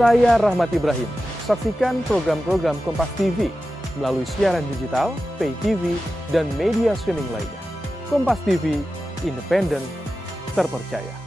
Saya Rahmat Ibrahim. Saksikan program-program Kompas TV melalui siaran digital, pay TV, dan media streaming lainnya. Kompas TV, independen, terpercaya.